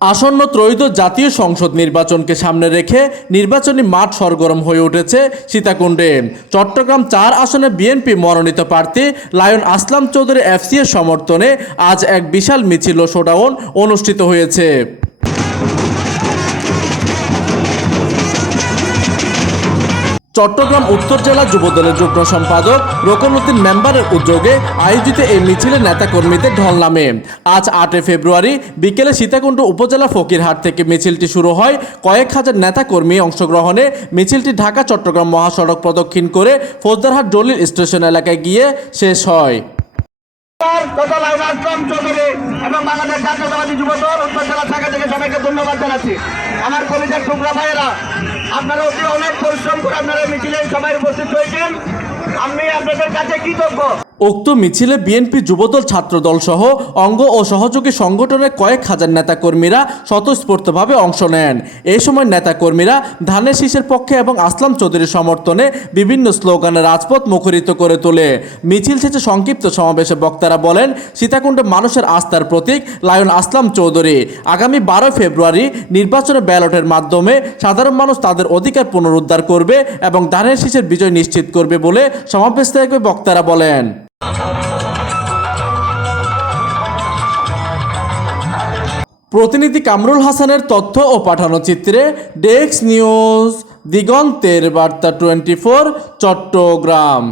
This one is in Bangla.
আসন্ন ত্রয়োদশ জাতীয় সংসদ নির্বাচনকে সামনে রেখে নির্বাচনী মাঠ সরগরম হয়ে উঠেছে সীতাকুণ্ডে। চট্টগ্রাম ৪ আসনে বিএনপি মনোনীত প্রার্থী লায়ন আসলাম চৌধুরী এফসি এর সমর্থনে আজ এক বিশাল মিছিল ও শোডাউন অনুষ্ঠিত হয়েছে। চট্টগ্রাম উত্তর জেলা যুবদলের যুগ্ম সম্পাদক রোকনউদ্দিন মেম্বারের উদ্যোগে আয়োজিত এই মিছিলে নেতাকর্মীদের ঢল নামে। আজ ৮ ফেব্রুয়ারি বিকেলে সীতাকুণ্ড উপজেলা ফকিরহাট থেকে মিছিলটি শুরু হয়। কয়েক হাজার নেতাকর্মী অংশগ্রহণে মিছিলটি ঢাকা চট্টগ্রাম মহাসড়ক প্রদক্ষিণ করে ফৌজদারহাট জলিল স্টেশন এলাকায় গিয়ে শেষ হয়। লায়ন আসলাম চৌধুরী এবং বাংলাদেশ জাতীয়তাবাদী যুবদল উত্তর জেলা শাখা থেকে সবাইকে ধন্যবাদ জানাচ্ছি। আমার কলিজার টুকরা ভাইয়েরা, আপনারা অতি অনেক পরিশ্রম করে আপনারা মিছিলে সবাই উপস্থিত হয়েছেন, আমি আপনাদের কাছে কৃতজ্ঞ। উক্ত মিছিলে বিএনপি যুবদল ছাত্রদল সহ অঙ্গ ও সহযোগী সংগঠনের কয়েক হাজার নেতাকর্মীরা স্বতঃস্ফূর্তভাবে অংশ নেন। এই সময় নেতাকর্মীরা ধানের শীষের পক্ষে এবং আসলাম চৌধুরীর সমর্থনে বিভিন্ন স্লোগানে রাজপথ মুখরিত করে তোলে। মিছিল শেষে সংক্ষিপ্ত সমাবেশে বক্তারা বলেন, সীতাকুণ্ডে মানুষের আস্থার প্রতীক লায়ন আসলাম চৌধুরী। আগামী 12 ফেব্রুয়ারি নির্বাচনে ব্যালটের মাধ্যমে সাধারণ মানুষ তাদের অধিকার পুনরুদ্ধার করবে এবং ধানের শীষের বিজয় নিশ্চিত করবে বলে সমাবেশ থেকে বক্তারা বলেন। প্রতিনিধি কামরুল হাসানের তথ্য ও পাঠানো চিত্রে ডেস্ক নিউজ, দিগন্তের বার্তা 24, চট্টগ্রাম।